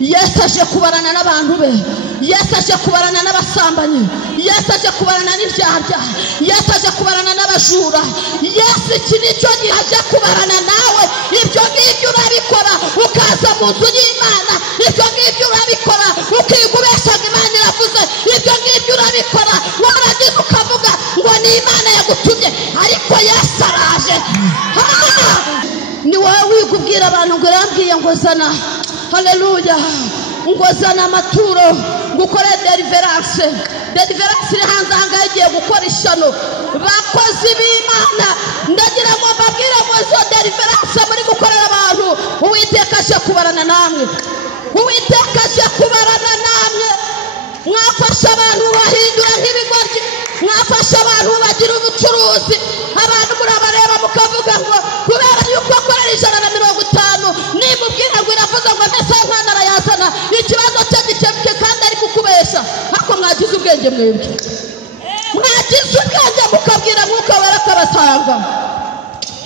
Yesu aje kubarana n'abantu be. Yesu aje kubarana n'abasambanyi. Yesu aje kubarana n'ibyarya. Yesu aje kubarana n'abajura. Yesu iki nicyo gihe aje kubarana nawe. Ibyo ngibyo urabikora ukaza mu nzu y'Imana. Ibyo ngibyo urabikora ukigubeshaga Imana iravuze. Ibyo ngibyo urabikora waragize ukavuga ngo ni Imana yagutumye, ariko Yesu araje. Ni wowe wigubwira abantu ngo urambwiye ngo zana, haleluya, ngo zana amaturo gukora deliverance. Deliverance iri hanze ahangaha igiye gukora ishyano. Bakozi b'Imana, ndagira ngo mbabwire ngo zo deliverance muri gukorera abantu, Uwiteka aje kubarana namwe. Uwiteka aje kubarana namwe. Mwafasha abantu bahindura nk'ibigoryi, mwafasha abantu bagira ubucuruzi, abantu murabareba mukavuga ngo kubera yuko akorera 150 nimubwira ngo iravuga ngo mbese nkana arayazana, ikibazo cye gikemuke kandi ari kukubesha. Hako mwagize ubwenge mwebwe, mwagize ubwenge mukabwira mwuka wera akabasanga.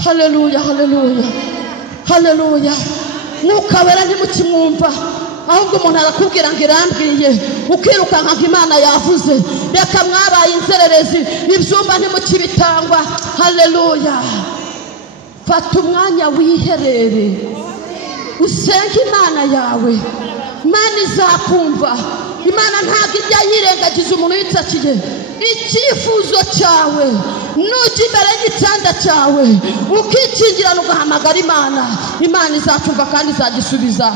Haleluya, haleluya, haleluya. Mwuka wera ntimukimwumva, ahubwo umuntu arakubwira ngo irambwiye, ukirukanka ngo Imana yavuze. Reka mwabaye inzererezi, ibyumba ntimukibitangwa. Haleluya. Fata umwanya wiherere, usenge Imana yawe. Imana izakumva. Imana ntabwo ijya yirengagiza umuntu yitsakiye. Icyifuzo cyawe nujya imbere y'igitanda cyawe ukikingirana ugahamagara Imana, Imana izacyumva kandi izagisubiza.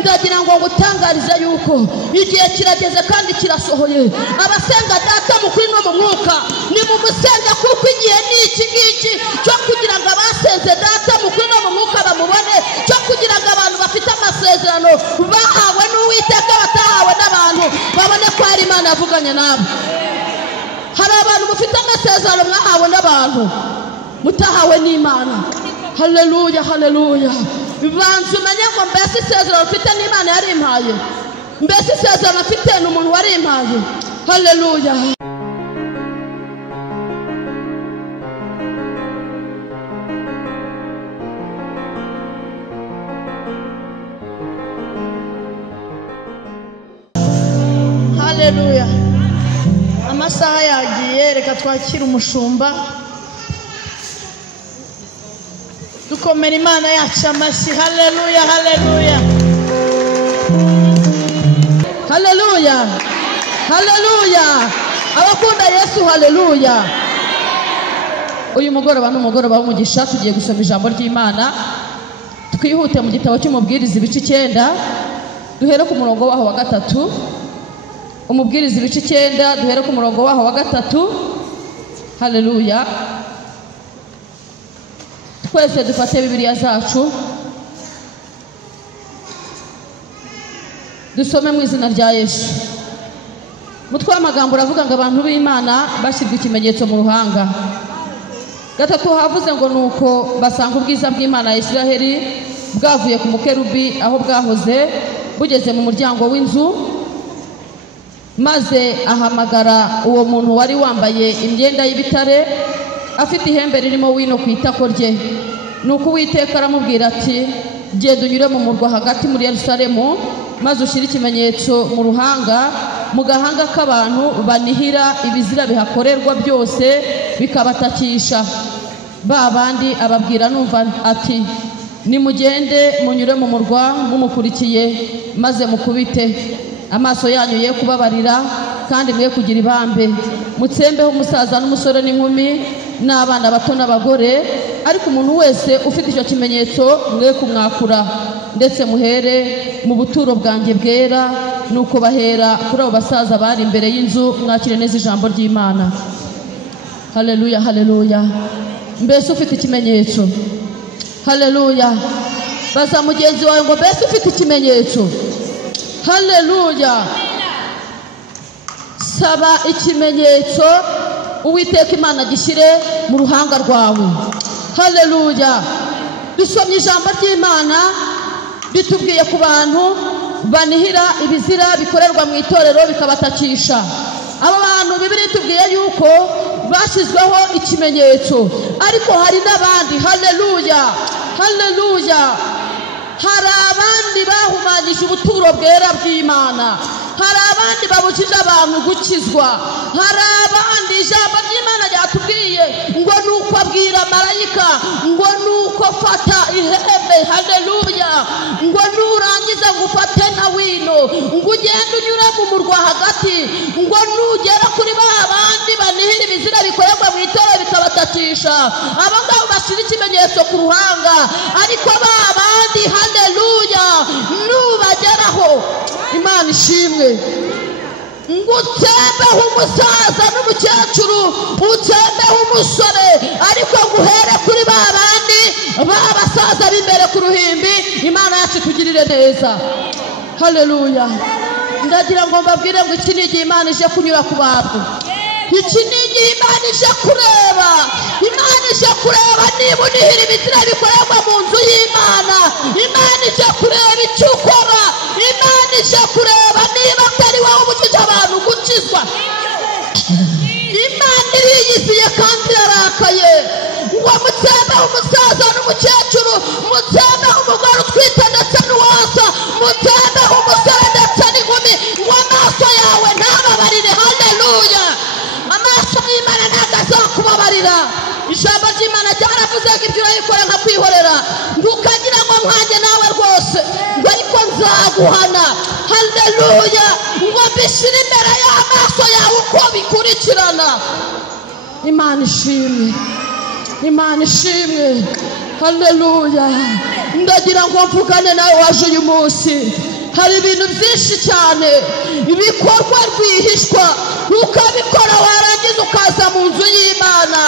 Ndagira ngo ngutangarize yuko igihe kirageze kandi kirasohoye. Abasenga Data mu kuri no mu mwuka, ni mu musenga kuko igihe ni iki ngiki cyo kugira ngo abasenze Data mu kuri no mu mwuka bamubone, cyo kugira ngo abantu bafite amasezerano bahawe n'Uwiteka batahawe n'abantu babone ko hari Imana yavuganye nabo. Hari abantu mufite amasezerano mwahawe n'abantu mutahawe n'Imana. Haleluya, haleluya. Banza umenye ngo mbese isezerano ufite n'Imana yari impaye, mbese isezerano afite n'umuntu wari impaye. Haleluya. Haleluya. Amasaha yagiye, reka twakira umushumba. Dukomera Imana yacu amashyi. Haleluya, haleluya, haleluya, haleluya. Abakunda Yesu, haleluya. Uyu mugoroba n'umugoroba w'umugisha, tugiye gusoma ijambo ry'Imana. Twihute mu gitabo cy'Umubwiriza ibice 9, duhere ku murongo waho wa 3. Umubwiriza ibice 9 duhere ku murongo waho wa 3. Haleluya. Twese dufate Bibiliya zacu dusome mu izina rya Yesu. Mutwe w'amagambo uravuga ngo abantu b'Imana bashyirwa ikimenyetso mu ruhanga. 3 havuze ngo nuko basanga ubwiza bw'Imana ya Isiraheli bwavuye ku mukerubi aho bwahoze bugeze mu muryango w'inzu, maze ahamagara uwo muntu wari wambaye imyenda y'ibitare afite ihembe ririmo wino ku itako rye. Nuko Uwiteka aramubwira ati, genda unyure mu murwa hagati muri Yerusalemu, maze ushyire ikimenyetso mu ruhanga, mu gahanga k'abantu banihira ibizira bihakorerwa byose bikabatakisha. Ba bandi ababwira numva ati, nimugende munyure mu murwa mumukurikiye, maze mukubite. Amaso yanyu ye kubabarira kandi mwe kugira ibambe. Mutsembeho umusaza n'umusore n'inkumi n'abana bato n'abagore, ariko umuntu wese ufite icyo kimenyetso mwe kumwakura, ndetse muhere mu buturo bwanjye bwera. Nuko bahera kuri abo basaza bari imbere y'inzu. Mwakire neza ijambo ry'Imana. Haleluya, haleluya. Mbese ufite ikimenyetso? Haleluya. Baza mugenzi wawe ngo mbese ufite ikimenyetso? Haleluya. Saba ikimenyetso Uwiteka Imana gishyire mu ruhanga rwawe. Haleluya. Dusomye ijambo ry'Imana bitubwiye ku bantu banihira ibizira bikorerwa mu itorero bikabatakisha. Aba bantu Bibiliya itubwiye yuko bashyizweho ikimenyetso, ariko hari n'abandi. Haleluya, haleluya. hari abandi bahumanyije ubuturo bwera bw'Imana, hari abandi babujije abantu gukizwa, hari abandi ijambo ry'Imana ryatubwiye ngo nuko abwira marayika ngo nuko fata ihembe, haleluya, ngo nurangiza gufate na wino, ngo ugende unyura mu murwa hagati, ngo nugera kuri ba bandi banihira ibizira bikorerwa mu itorero bikabatatisha, abo ngabo bashyira ikimenyetso ku ruhanga, ariko ba bandi haleluya nubageraho, Imana ishimwe, ngo utsembeho umusaza n'umukecuru, utsembeho umusore, ariko ngo uhere kuri ba bandi b'abasaza b'imbere ku ruhimbi. Imana yacu tugirire neza, haleluya. Ndagira ngo mbabwire ngo iki ni igihe Imana ije kunyura ku bantu, iki ni igihe Imana ije kureba, Imana ije kureba niba unihira ibizira bikorerwa mu nzu y'Imana, Imana ije kureba icyo ukora, Imana ije kureba niba atari wowe ubujije abantu gukizwa. Imana iriyiziye kandi irarakaye, ngo mutsembeho umusaza n'umukecuru, mutsembeho umugore utwite ndetse n'uwasa, mutsembeho umusore ndetse n'inkumi, ngo amaso yawe ntababarire, haleluya. Amaso y'Imana ntabwo azakubabarira. Ijambo ry'Imana ryaravuze ngo ibyo urayikora nka kwihorera, ntukagira ngo mwanjye nawe rwose, ngo ariko nzaguhana, haleluya, ngo mbishyire imbere y'amaso yawe uko bikurikirana. Imana ishimwe, Imana ishimwe, haleluya. Ndagira ngo mvugane nawe waje uyu munsi, hari ibintu byinshi cyane ibikorwa rwihishwa, ukabikora warangiza ukaza mu nzu y'Imana,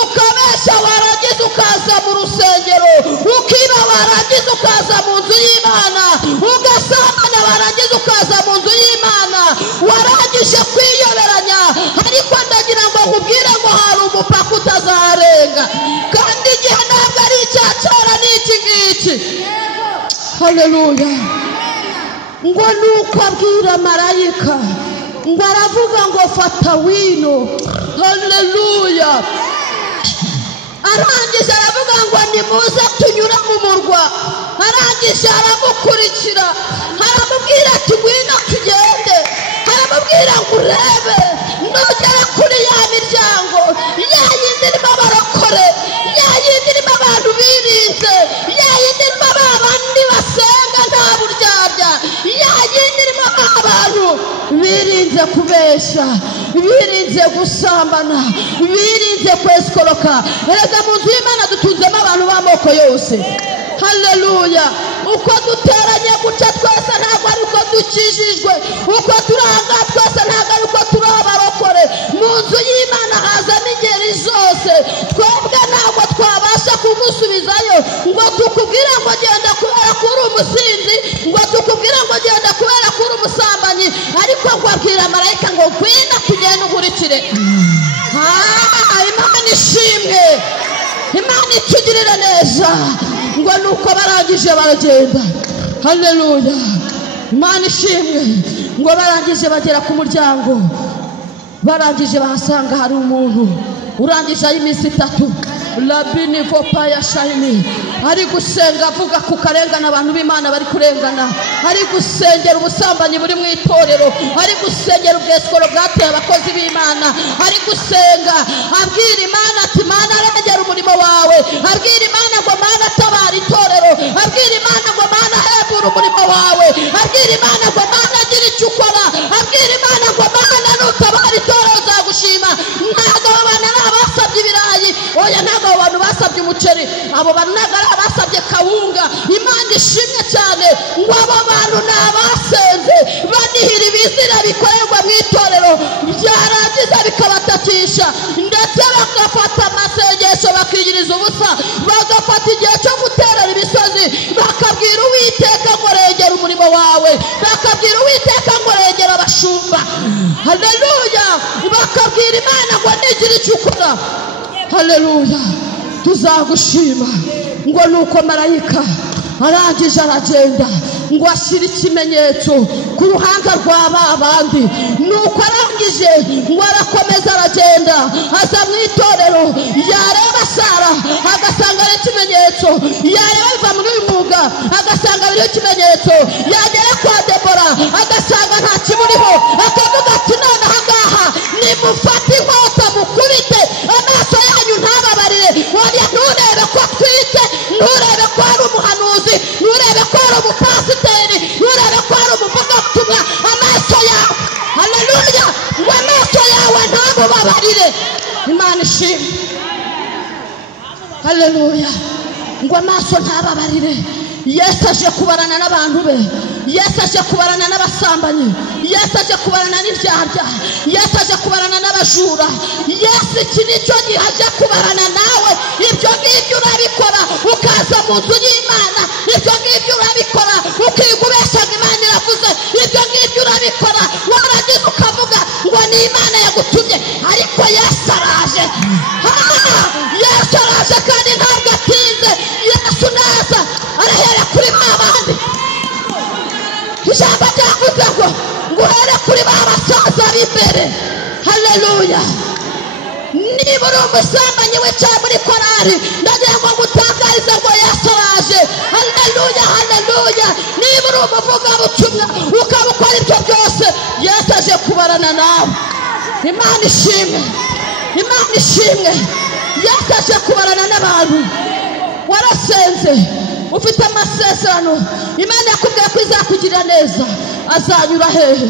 ukabeshya warangiza ukaza mu rusengero, ukiba warangiza ukaza mu nzu y'Imana, ugasambana warangiza ukaza mu nzu y'Imana, warangije kwiyoberanya. Ariko ndagira ngo nkubwire ngo hari umupaka utazarenga, kandi igihe ntabwo ari icya kera, ni iki ngiki, haleluya. Ngo nuko abwira marayika, ngo aravuga ngo fata wino, haleluya. Arangije aravuga ngo nimuze tunyura mu murwa, arangije aramukurikira, aramubwira ati ngwino tugende, aramubwira ngo urebe, nugera kuri ya miryango, ya yindi irimo abarokore, ya yindi irimo abantu birinze, ya yindi irimo babandi basenga nta buryarya, ya yindi irimo abantu birinze kubeshya, birinze gusambana, birinze kwesikoroka. Erega mu nzu y'Imana dutunzemo abantu b'amoko yose, haleluya. Uko duteranye gutya twese ntabwo ari uko dukijijwe, uko turanga twese ntabwo ari uko turi abarokore. Mu nzu y'Imana haza n'ingeri zose, twebwe ntabwo twabasha kumusubizayo ngo tukubwire ngo genda kubera ko uri umusinzi, ngo tukubwire ngo genda kubera ko uri umusambanyi, ariko ngo abwira marayika ngo ngwino tugende ukurikire. Imana ishimwe, Imana itugirire neza. Ngo nuko barangije baragenda, haleluya. Imana ishimwe. Ngo barangije bagera ku muryango, barangije bahasanga hari umuntu urangije iminsi 3, Rabini Vopaya Shayini, ari gusenga avuga ku karengane abantu b'Imana bari kurengana, ari gusengera ubusambanyi buri mu itorero, ari gusengera ubwesikoro bwateye abakozi b'Imana, ari gusenga abwira Imana ati Mana arengera umurimo wawe, abwira Imana ngo Mana tabara itorero, abwira Imana ngo Mana hembura umurimo wawe, abwira Imana ngo Mana gira icyo ukora, abwira Imana ngo Mana nutabara itorero uzagushima. Ntabwo abana basabye ibirayi, oya, ntabwo abantu basabye umuceri, abo bantu ntabwo ari abasabye kawunga. Imana ishimwe cyane ngo abo bantu ni abasenze banihira ibizira bikorerwa mu itorero, byarangiza bikabatakisha, ndetse bagafata amasengesho bakiyiriza ubusa, bagafata igihe cyo guterera ibisozi, bakabwira Uwiteka ngo rengera umurimo wawe, bakabwira Uwiteka ngo rengera abashumba, haleluya, bakabwira Imana ngo nigire icyo ukora, haleluya, tuzagushima. Ngo nuko marayika arangije aragenda ngo ashyire ikimenyetso ku ruhanga rwa babandi. Nuko arangije ngo arakomeza aragenda aza mu itorero, yareba Sara agasanga ari ikimenyetso, yareba biva muri uyu mwuga agasanga ari ikimenyetso, yagera kwa Debora agasanga nta kimuriho, akavuga ati none ahangaha nimufate inkota mukubite, amaso yanyu ntababarire. Wongera nturebe ko twite, nturebe ko ari umuhanuzi, nturebe ko ari umupasiteri, nturebe ko ari umuvugabutumwa. Amaso yawe, haleluya, ngo amaso yawe ntamubabarire. Imana ishimwe, haleluya, ngo amaso ntababarire. Yesu aje kubarana n'abantu be, Yesu aje kubarana n'abasambanyi, Yesu aje kubarana n'ibyarya, Yesu aje kubarana n'abajura. Yesu iki nicyo gihe aje kubarana nawe. Ibyo ngibyo urabikora ukaza mu nzu y'Imana, ibyo ngibyo urabikora ukiga ubeshaga Imana iravuze, ibyo ngibyo urabikora waragize ukavuga ngo ni Imana yagutumye. Ariko Yesu araje, Yesu araje kandi ntabwo atinze. Yesu naza arahera kuri babandi. Ijambo ryavuze ngo uhere kuri ba basaza b'imbere. Haleluya. Niba uri umusambanyi wicaye muri korari, ndagira ngo ngutangarize ngo Yesu araje. Haleluya, haleluya. Niba uri umuvugabutumwa ukaba ukora ibyo byose, Yesu aje kubarana nawe. Imana ishimwe, Imana ishimwe. Yesu aje kubarana n'abantu. Warasenze ufite amasezerano, Imana yakubwiye ko izakugirira neza, azanyura hehe?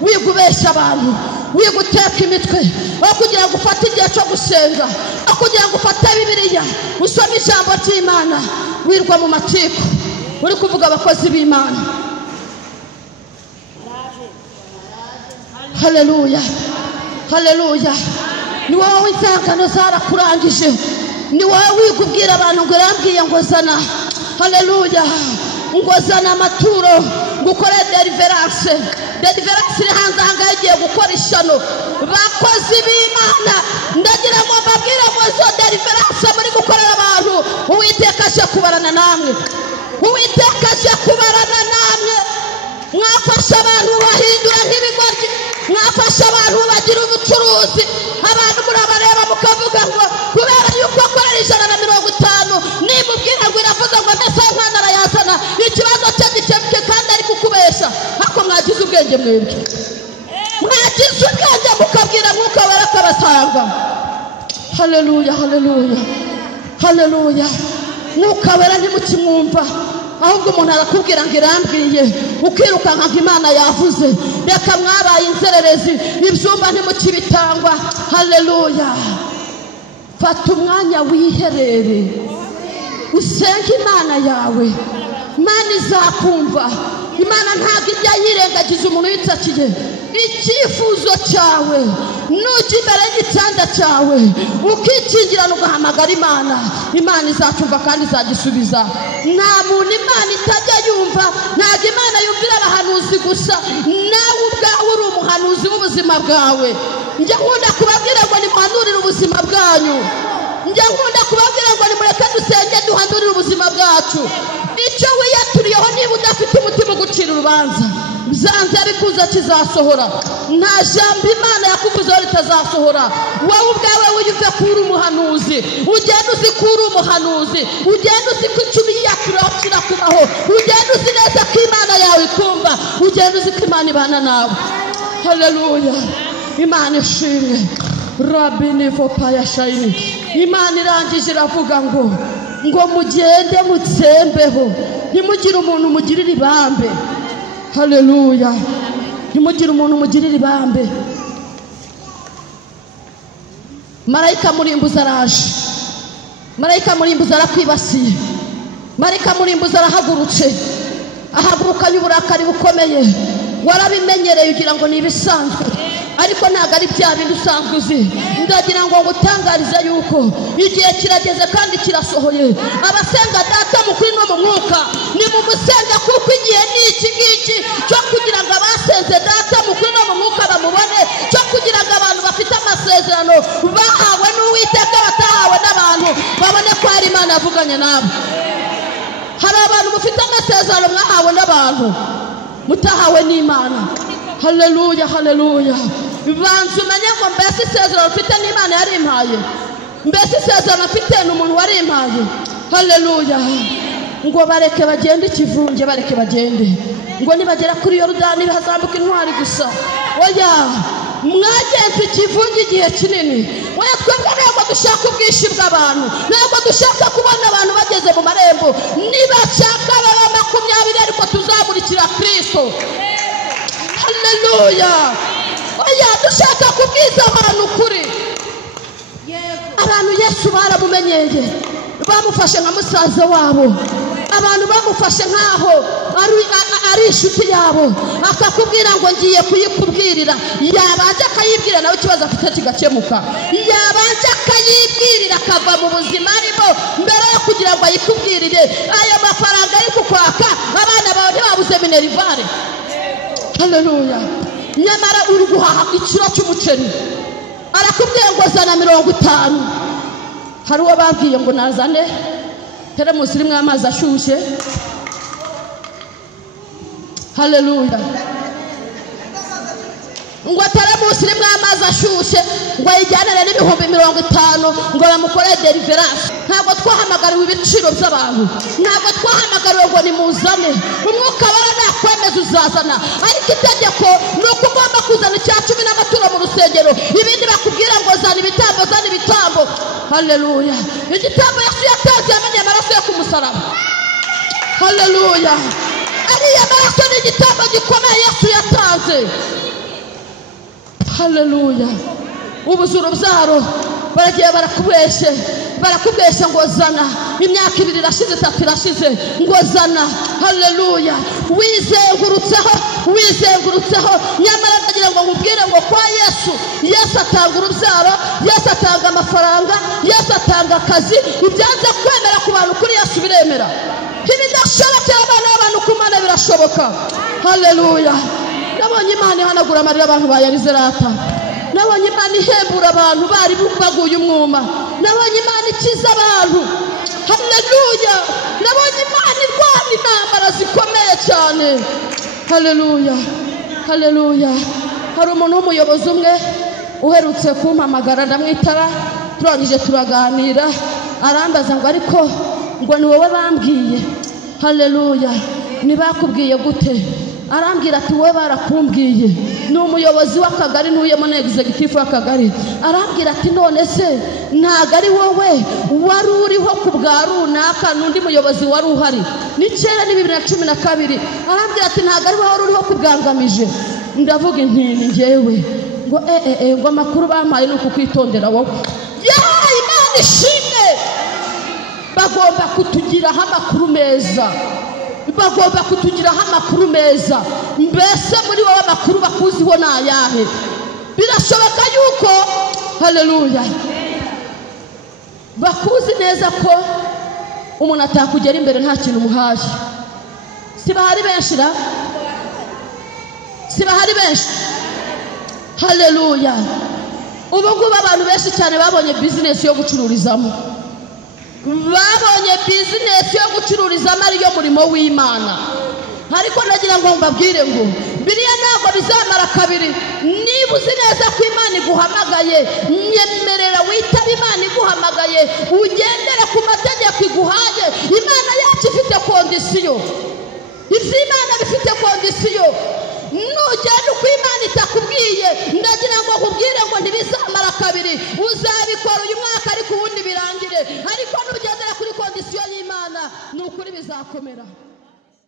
Wigubesha abantu, wiguteka imitwe, aho kugira ngo ufate igihe cyo gusenga, aho kugira ngo ufate Bibiliya usome ijambo ry'Imana, wirwa mu matiku uri kuvuga abakozi b'Imana. Haleluya, haleluya. Ni wowe insangano zarakurangije, ni wowe wigubwira abantu ngo yarambwiye ngo zana, haleluya, ngo zana amaturo gukora deliverance. Deliverance iri hanze ahangaha igiye gukora ishyano. Bakozi b'Imana, ndagira ngo mbabwire ngo zo deliverance muri gukorera abantu, Uwiteka aje kubarana namwe, Uwiteka aje kubarana namwe. Mwafasha abantu bahindura nk'ibigoryi, mwafasha abantu bagira ubucuruzi, abantu murabareba mukavuga ngo kubera yuko akorera 150 nimubwira ngo iravuze ngo mbese Imana arayazana, ikibazo cye gikemuke kandi ari kukubesha. Hako mwagize ubwenge mwebwe, mwagize ubwenge mukabwira nk'uko barakabasanga. Haleluya, haleluya, haleluya. Mukabera ntimukimwumva, ahubwo umuntu arakubwira ngo irambwiye, ukirukanka ngo Imana yavuze. Reka mwabaye inzererezi, ibyumba ntimukibitangwa. Haleluya. Fata umwanya wiherere, usenge Imana yawe, Imana izakumva. Imana ntabwo ijya yirengagiza umuntu yitsakiye. Icyifuzo cyawe nujya imbere y'igitanda cyawe ukikingirana ugahamagara Imana, Imana izacyumva kandi izagisubiza. Nta muntu Imana itajya yumva, ntabwo Imana yumvira abahanuzi gusa, nawe ubwawe uri umuhanuzi w'ubuzima bwawe. Njya nkunda kubabwira ngo nimuhanurire ubuzima bwanyu, njya nkunda kubabwira ngo nimureke dusenge duhandurire ubuzima bwacu. Icyo wiyaturiyeho niba udafite umutima ugucira urubanza, byanze bikuza kizasohora. Nta jambo Imana yakuvuzeho ritazasohora. Wowe ubwawe wiyumve ko uri umuhanuzi, ugenda uzi ko uri umuhanuzi, ugenda uzi ko icumi yakuraho kirakubaho, ugenda uzi neza ko Imana yawe ikumva, ugenda uzi ko Imana ibana nawe. Haleluya, Imana ishimwe. Rabini vopaya shayini. Imana irangije iravuga ngo mugende mutsembeho, ntimugire umuntu mugirira ibambe. Haleluya, ntimugire umuntu mugirira ibambe. Marayika murimbuza araje, marayika murimbuza arakwibasiye, marayika murimbuza arahagurutse, ahagurukanye uburakari bukomeye. Warabimenyereye ugira ngo ni ibisanzwe, ariko ntabwo ari bya bindi usanzwe uzi. Ndagira ngo ngutangarize yuko igihe kirageze kandi kirasohoye. Abasenga Data mu kuri no mu mwuka, ni mu musenga kuko igihe ni iki ngiki cyo kugira ngo abasenze Data mu kuri no mu mwuka bamubone, cyo kugira ngo abantu bafite amasezerano bahawe n'Uwiteka batahawe n'abantu babone ko hari Imana yavuganye nabo. Hari abantu mufite amasezerano mwahawe n'abantu mutahawe n'Imana. Haleluya, haleluya. Banzu umenye ngo mbese isezerano mfite n'Imana yari impaye, mbese isezerano mfite n'umuntu wari impaye. Haleluya. Ngo bareke bagende ikivunge, bareke bagende, ngo nibagera kuri Yorodani hazambuka intwari gusa. Oya, mwagenze ikivunge igihe kinini. Oya, twebwe ntabwo dushaka ubwishi bw'abantu, ntabwo dushaka kubona abantu bageze mu marembo. Nibashaka baba 20 ariko tuzaburikira Kristo. Haleluya. Oya, dushaka kubwiza abantu kuri abantu. Yesu baramumenyeye, bamufashe nka musaza wabo, abantu bamufashe nkaho ari inshuti yabo, akakubwira ngo ngiye kuyikubwirira. Yabanje akayibwira nawe ikibazo afite kigakemuka, yabanje akayibwirira akava mu buzima arimo mbere yo kugira ngo ayikubwirire. Aya mafaranga ari kukwaka abana bawe ntibabuze minerivare. Haleluya. Nyamara uri guhaha ikiro cy'umuceri, arakubwiye ngo zana 50. Hari uwo babwiye ngo nazane teremusi irimo amazi ashushe. Haleluya. Ngo teremusi irimo amazi ashushe ngo ayijyanire n'ibihumbi 50 ngo bamukore deliverance. Ntabwo twahamagariwe ibiciro by'abantu, ntabwo twahamagariwe ngo nimuzane. Umwuka wera nakwemeza uzazana, ariko itegeko nuko ugomba kuzana icya 10 n'amaturo mu rusengero. Ibindi bakubwira ngo zana ibitambo, zana ibitambo. Haleluya. Igitambo Yesu yatanze yamenye amaraso yo kumusaraba. Haleluya. Ariya maraso ni igitambo gikomeye Yesu yatanze. Haleluya. Ubuzuru byaro baragiye barakubeshe ngo zana. Imyaka 2 irashize, 3 irashize ngo zana. Haleluya. Wizengurutseho nyamara ndagira ngo nkubwire ngo kwa Yesu atanga urubyaro, Yesu atanga amafaranga, Yesu atanga akazi. Ibyanze kwemera ku bantu kuri Yesu biremera. Ibidashoboka abana b'abantu ku Mana birashoboka. Haleluya. Nabonye Imana ihanagura amarira abantu bayarize rata. Nabonye Imana ihembura abantu bari baguye umwuma. Nabonye Imana ikiza abantu. Haleluya. Nabonye Imana irwana intambara zikomeye cyane. Haleluya. Haleluya. Hari umuntu w'umuyobozi umwe uherutse kumpamagara, ndamwitaba, turangije turaganira, arambaza ngo ariko ngo ni wowe bambwiye. Haleluya. Nibakubwiye gute? Arambwira ati wowe barakumbwiye. Ni umuyobozi w'akagari n'uyemo na executive w'akagari. Arambwira ati none se ntago ari wowe wari uriho ku bwa runaka n'undi muyobozi wari uhari ni kera ni 2012. Arambwira ati ntago ari wowe wari uriho kubwangamije. Ndavuga nti ni njyewe. Ngo ngo amakuru bamaye nuko kwitondera wowe. Imana ishimwe. Bagomba kutugiraho amakuru meza, bagomba kutugiraho amakuru meza. Mbese muri wowe amakuru bakuziho nayahe? Birashoboka yuko haleluya bakuzi neza ko umuntu atakugera imbere nta kintu umuhaye. Sibahari benshi. Haleluya. Ubu ngubu abantu benshi cyane babonye business yo gucururizamo, babonye business yo gucururizamo ariyo murimo w'Imana. Ariko nagira ngo mbabwire ngo biriya ntabwo bizamara kabiri. Niba uzi neza ko Imana iguhamagaye, nyemerera witaba Imana iguhamagaye, ugendere ku mategeko iguhaye. Imana yacu ifite kondisiyo, iby'Imana bifite kondisiyo. Nugenda uko Imana itakubwiye, ndagira ngo nkubwire ngo ntibizamara kabiri. Uzabikora uyu mwaka ariko ubundi birangire. Ariko nugendera kuri kondisiyo y'Imana, ni ukuri bizakomera.